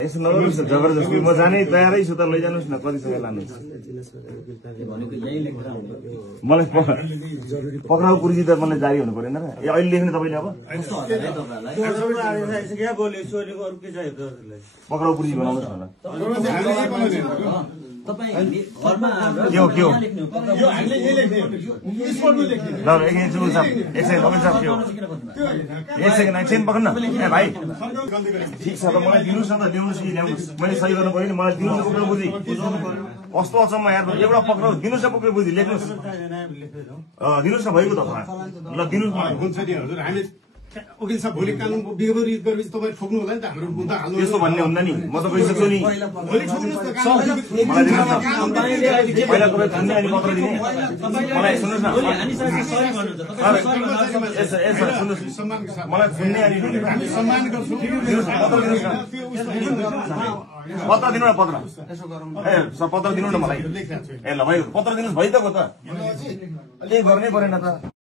यसो नगर्नुहोस् न जबरजस्ती म जानै तयारै छु त लैजानुहोस् न कति समय लानुहुन्छ मलाई पक्राउ पुर्जी त मलाई जारी हुनु परेन र अहिले लेख्नु तपाईँले अब पक्राउ पुर्जी बनाउनुहोस् न एकछिन पक्नु ए भाइ ठिक छ त मलाई दिनुहोस् न त ल्याउनुहोस् कि ल्याउनुहोस् मैले सही गर्नु पऱ्यो नि मलाई दिनुहोस् न पक्राउ पुर्जी कस्तो अचम्म यार एउटा पक्राउ दिनुहोस् न पक्राउ पुर्जी लेख्नुहोस् दिनुहोस् न भइगयो त ल दिनुहोस् वकिल साहब भोलि कानुन विपरीत गरेपछि तपाईँ ठोक्नु होला नि त हाम्रो मुद्दा हाल्नु यस्तो भन्ने हुन्न नि म त गइसक्छु नि पहिला तपाईँ थन्ने अनि पत्र दिने मलाई सुन्नुहोस् न सुन्नुहोस् मलाई थन्ने अनि सम्मान गर्छु पत्र दिनुहोस् न पत्र दिनु न पत्र ए पत्र दिनु न मलाई ए ल भाइ पत्र दिनुहोस् भइ त को त त्यही गर्नै परेन त